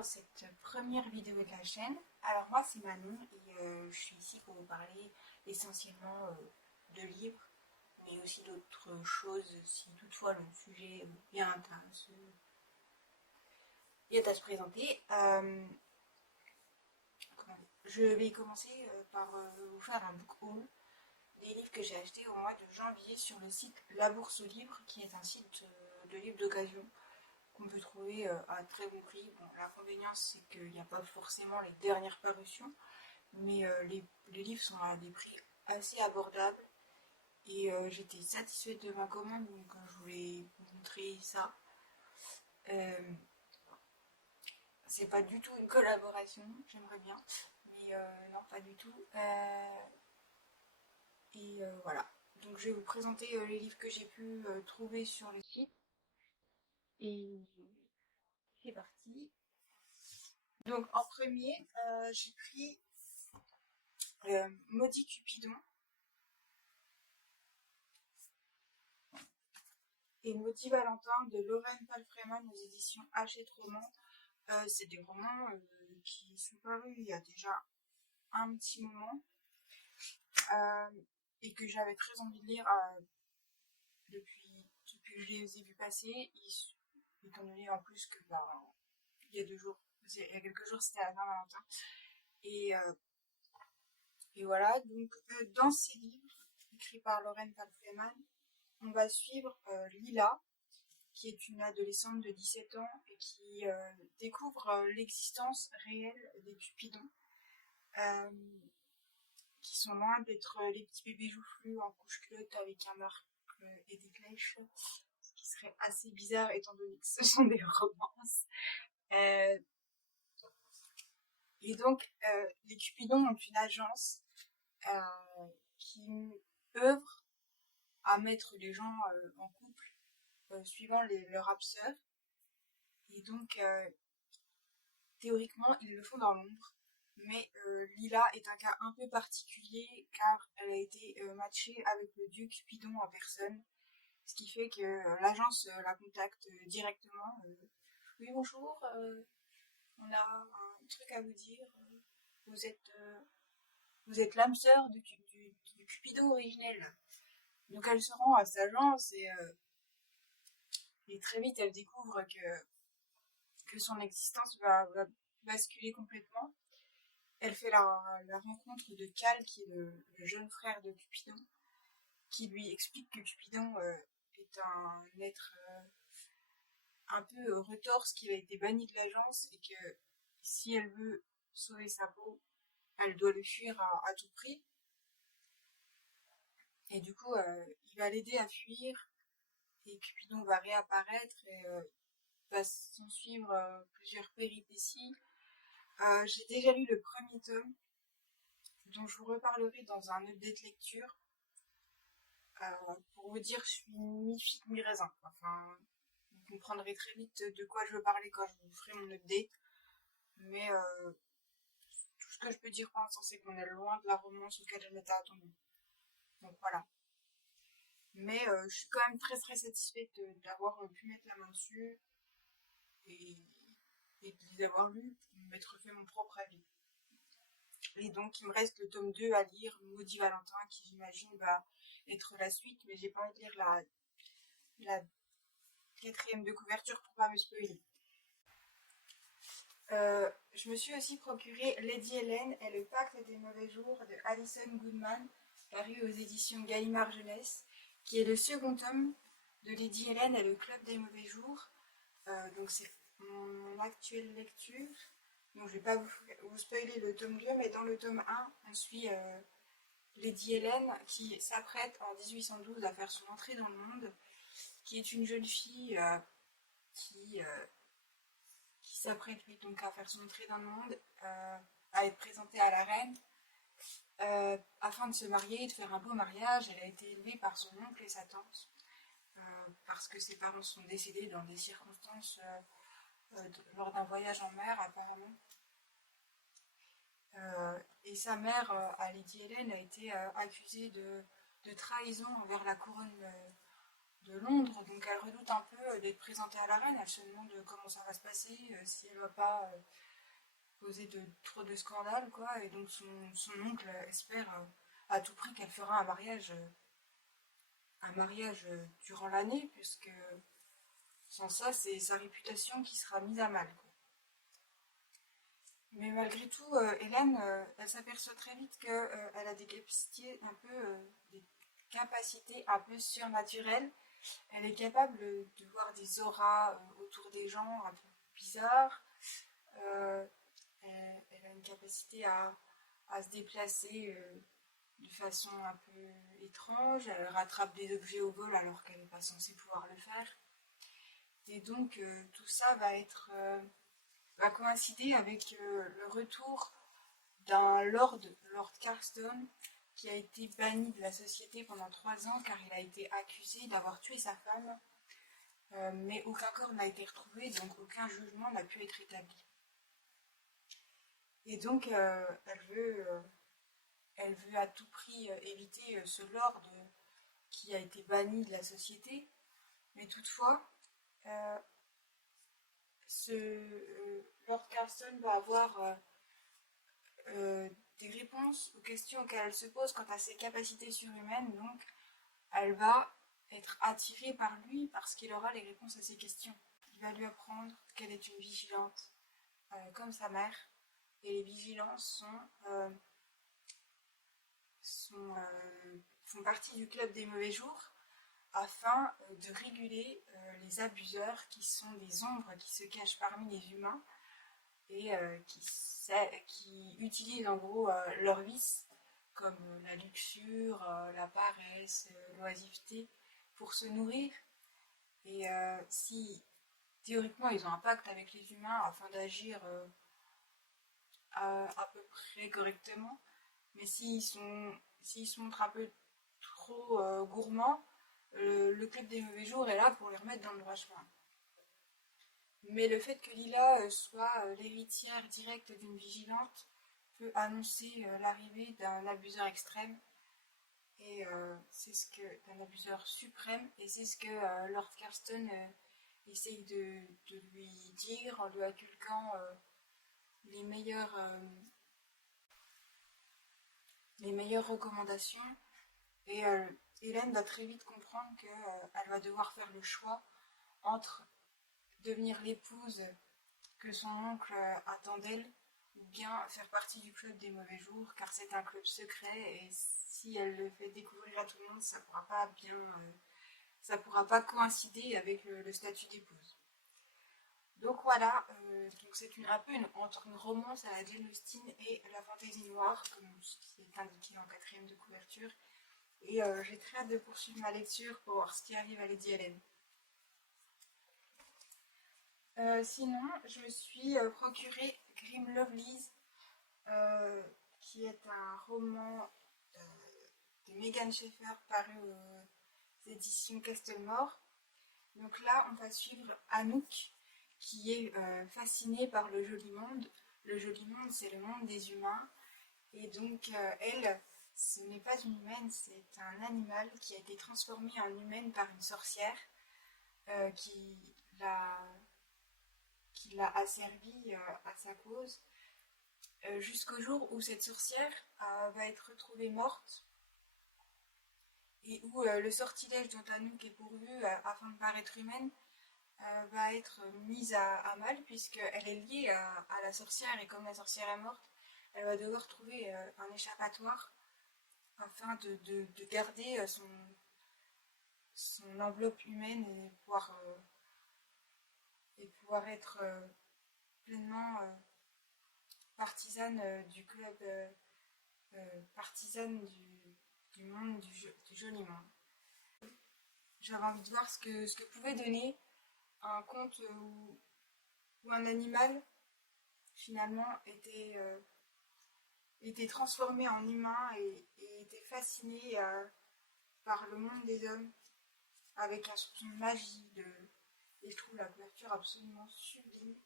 dans cette première vidéo de la chaîne. Alors moi c'est Manon et je suis ici pour vous parler essentiellement de livres, mais aussi d'autres choses si toutefois le sujet vient à se présenter. Je vais commencer par vous faire un book haul des livres que j'ai achetés au mois de janvier sur le site La Bourse aux Livres, qui est un site de livres d'occasion qu'on peut trouver à très bon prix. Bon, l'inconvénient c'est qu'il n'y a pas forcément les dernières parutions, mais les livres sont à des prix assez abordables et j'étais satisfaite de ma commande, donc je voulais vous montrer ça. Euh, c'est pas du tout une collaboration, j'aimerais bien, mais non, pas du tout. Voilà. Donc je vais vous présenter les livres que j'ai pu trouver sur le site. Et c'est parti. Donc en premier, j'ai pris Maudit Cupidon et Maudit Valentin de Lorraine Palfreman aux éditions Hachette Romans. C'est des romans qui sont parus il y a déjà un petit moment euh, et que j'avais très envie de lire depuis que je les ai vus passer, étant donné en plus que il y a il y a quelques jours c'était la Saint-Valentin. Et, euh, et voilà, donc dans ces livres écrits par Lorraine Palfreman, on va suivre Lila, qui est une adolescente de 17 ans et qui découvre l'existence réelle des Cupidons, euh, qui sont loin d'être les petits bébés joufflus en couche-culotte avec un arc et des flèches, ce qui serait assez bizarre étant donné que ce sont des romances. Euh, et donc, les Cupidons ont une agence qui œuvre à mettre les gens en couple suivant leur âme-sœur. Et donc, théoriquement, ils le font dans l'ombre. Mais Lila est un cas un peu particulier car elle a été matchée avec le dieu Cupidon en personne. Ce qui fait que l'agence la contacte directement. Oui, bonjour, on a un truc à vous dire. Vous êtes, euh, vous êtes l'âme sœur du Cupidon originel. Donc elle se rend à cette agence et très vite elle découvre que son existence va basculer complètement. Elle fait la rencontre de Cal, qui est le jeune frère de Cupidon, qui lui explique que Cupidon est un être un peu retorse, qui a été banni de l'agence et que si elle veut sauver sa peau, elle doit le fuir à tout prix. Et du coup, il va l'aider à fuir et Cupidon va réapparaître et va s'en suivre plusieurs péripéties. J'ai déjà lu le premier tome, dont je vous reparlerai dans un update lecture. Pour vous dire, je suis mi-figue, mi-raisin. Enfin, vous comprendrez très vite de quoi je veux parler quand je vous ferai mon update. Mais tout ce que je peux dire pour l'instant, c'est qu'on est loin de la romance auquel je m'étais attendue. Donc voilà. Mais je suis quand même très très satisfaite d'avoir pu mettre la main dessus et, et de les avoir lus pour m'être fait mon propre avis. Et donc il me reste le tome 2 à lire, Maudit Valentin, qui j'imagine va être la suite, mais j'ai pas envie de lire la quatrième de couverture pour pas me spoiler. Je me suis aussi procuré Lady Hélène et le pacte des mauvais jours de Alison Goodman, paru aux éditions Gallimard Jeunesse, qui est le second tome de Lady Hélène et le club des mauvais jours. Donc c'est mon actuelle lecture. Donc je vais pas vous spoiler le tome 2, mais dans le tome 1, on suit Lady Hélène qui s'apprête en 1812 à faire son entrée dans le monde, qui est une jeune fille qui s'apprête donc à faire son entrée dans le monde, à être présentée à la reine, afin de se marier et de faire un beau mariage. Elle a été élevée par son oncle et sa tante, parce que ses parents sont décédés dans des circonstances lors d'un voyage en mer apparemment. Et sa mère, à Lady Hélène, a été accusée de trahison envers la couronne de Londres, donc elle redoute un peu d'être présentée à la reine. Elle se demande comment ça va se passer, si elle va pas causer trop de scandales, quoi. Et donc son oncle espère à tout prix qu'elle fera un mariage durant l'année, puisque sans ça, c'est sa réputation qui sera mise à mal, quoi. Mais malgré tout, Hélène, elle s'aperçoit très vite qu'elle a des capacités des capacités un peu surnaturelles. Elle est capable de voir des auras autour des gens un peu bizarres. Euh, elle a une capacité à se déplacer de façon un peu étrange. Elle rattrape des objets au vol alors qu'elle n'est pas censée pouvoir le faire. Et donc tout ça va coïncider avec le retour d'un Lord Carston, qui a été banni de la société pendant 3 ans car il a été accusé d'avoir tué sa femme. Mais aucun corps n'a été retrouvé, donc aucun jugement n'a pu être établi. Et donc elle veut à tout prix éviter ce lord qui a été banni de la société. Mais toutefois, euh, Lord Carlson va avoir des réponses aux questions auxquelles elle se pose quant à ses capacités surhumaines. Donc, elle va être attirée par lui parce qu'il aura les réponses à ses questions. Il va lui apprendre qu'elle est une vigilante, comme sa mère. Et les vigilantes font partie du club des mauvais jours afin de réguler les abuseurs qui sont des ombres qui se cachent parmi les humains et qui utilisent en gros leurs vices comme la luxure, la paresse, l'oisiveté pour se nourrir. Et si théoriquement ils ont un pacte avec les humains afin d'agir à peu près correctement, mais s'ils se montrent un peu trop gourmands, le club des mauvais jours est là pour les remettre dans le droit chemin. Mais le fait que Lila soit l'héritière directe d'une vigilante peut annoncer l'arrivée d'un abuseur extrême et d'un abuseur suprême, et c'est ce que Lord Carston essaye de lui dire en lui inculquant les meilleures recommandations. Et Hélène va très vite comprendre qu'elle va devoir faire le choix entre devenir l'épouse que son oncle attend d'elle, ou bien faire partie du club des mauvais jours, car c'est un club secret, et si elle le fait découvrir à tout le monde, ça pourra pas coïncider avec le statut d'épouse. Donc voilà, donc c'est un peu entre une romance à la Jane Austen et la fantaisie noire, comme ce qui est indiqué en 4e de couverture. Et j'ai très hâte de poursuivre ma lecture pour voir ce qui arrive à Lady Hélène. Sinon, je me suis procuré Grim Lovelies, qui est un roman de Megan Schaeffer paru aux éditions Castelmore. Donc là, on va suivre Anouk, qui est fascinée par le joli monde. Le joli monde, c'est le monde des humains. Et donc, elle, ce n'est pas une humaine, c'est un animal qui a été transformé en humaine par une sorcière qui l'a asservi à sa cause, jusqu'au jour où cette sorcière va être retrouvée morte et où le sortilège dont Anouk est pourvue afin de paraître humaine va être mise à mal, puisqu'elle est liée à la sorcière, et comme la sorcière est morte, elle va devoir trouver un échappatoire afin de garder son enveloppe humaine et pouvoir être pleinement partisane du club, partisane du monde, du joli monde. J'avais envie de voir ce que pouvait donner un conte où un animal finalement était transformé en humain et était fasciné par le monde des hommes avec un soupçon de magie. Et je trouve la couverture absolument sublime.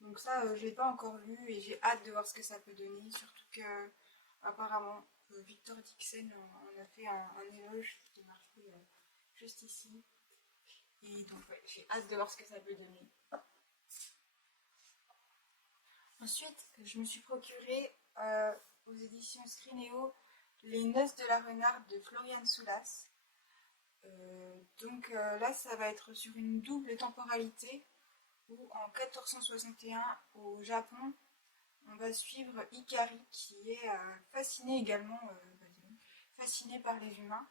Donc ça, je ne l'ai pas encore lu et j'ai hâte de voir ce que ça peut donner, surtout que apparemment Victor Dixon en a fait un éloge qui m'a fait juste ici. Et donc ouais, j'ai hâte de voir ce que ça peut donner. Ensuite, je me suis procuré aux éditions Scrinéo Les Noces de la Renarde de Florian Soulas. Là, ça va être sur une double temporalité où en 1461 au Japon, on va suivre Ikari qui est fasciné également, fasciné par les humains.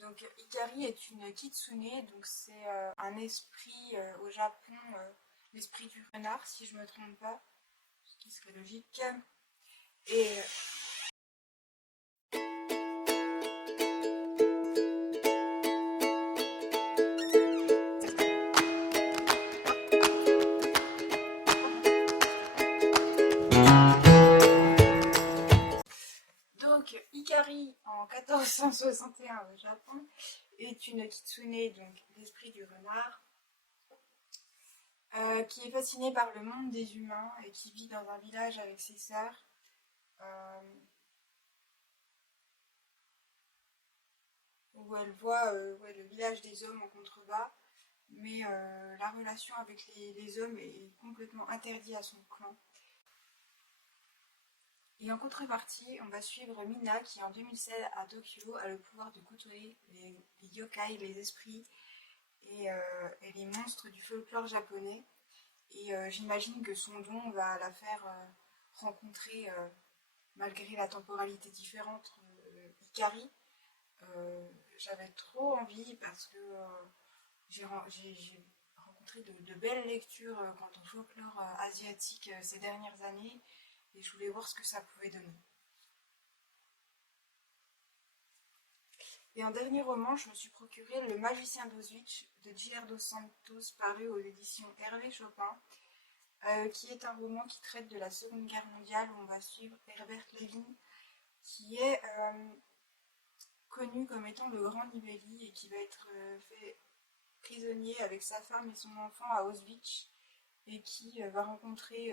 Donc Ikari est une kitsune, donc c'est un esprit au Japon, l'esprit du renard si je me trompe pas, ce qui serait logique. Et donc Ikari en 1461 au Japon est une kitsune, donc l'esprit du renard, qui est fascinée par le monde des humains et qui vit dans un village avec ses sœurs. Où elle voit le village des hommes en contrebas, mais la relation avec les hommes est complètement interdite à son clan. Et en contrepartie, on va suivre Mina qui en 2016 à Tokyo a le pouvoir de côtoyer les yokai, les esprits et les monstres du folklore japonais. Et j'imagine que son don va la faire rencontrer, malgré la temporalité différente, Ikari. J'avais trop envie parce que j'ai rencontré de belles lectures quant au folklore asiatique ces dernières années et je voulais voir ce que ça pouvait donner. Et en dernier roman, je me suis procuré Le Magicien d'Auschwitz de J.R. dos Santos, paru aux éditions Hervé Chopin, qui est un roman qui traite de la Seconde Guerre mondiale où on va suivre Herbert Levin, qui est connu comme étant le Grand Nibeli et qui va être fait prisonnier avec sa femme et son enfant à Auschwitz et qui va rencontrer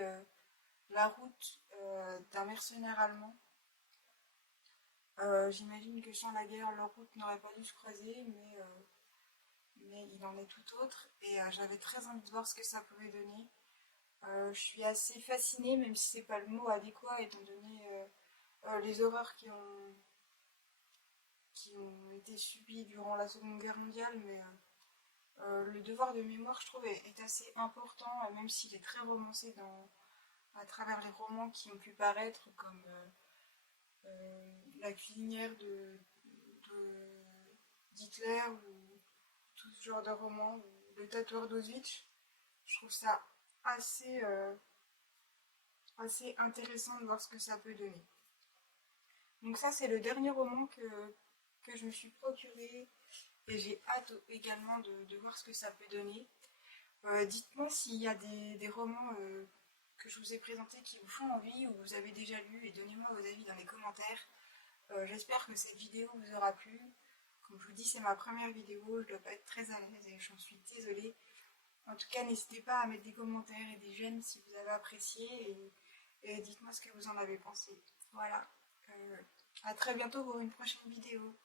la route d'un mercenaire allemand. J'imagine que sans la guerre, leur route n'aurait pas dû se croiser, mais il en est tout autre et j'avais très envie de voir ce que ça pouvait donner. Je suis assez fascinée, même si c'est pas le mot adéquat étant donné les horreurs qui ont été subies durant la Seconde Guerre mondiale, mais le devoir de mémoire, je trouve, est assez important, même s'il est très romancé à travers les romans qui ont pu paraître, comme La cuisinière d'Hitler, ou tout ce genre de romans, ou Le tatoueur d'Auschwitz. Je trouve ça assez intéressant de voir ce que ça peut donner. Donc ça, c'est le dernier roman que je me suis procuré et j'ai hâte également de voir ce que ça peut donner. Dites-moi s'il y a des romans que je vous ai présentés qui vous font envie ou vous avez déjà lu et donnez-moi vos avis dans les commentaires. J'espère que cette vidéo vous aura plu. Comme je vous dis, c'est ma première vidéo, je dois pas être très à l'aise et j'en suis désolée. En tout cas, n'hésitez pas à mettre des commentaires et des j'aime si vous avez apprécié et dites-moi ce que vous en avez pensé. Voilà. À très bientôt pour une prochaine vidéo.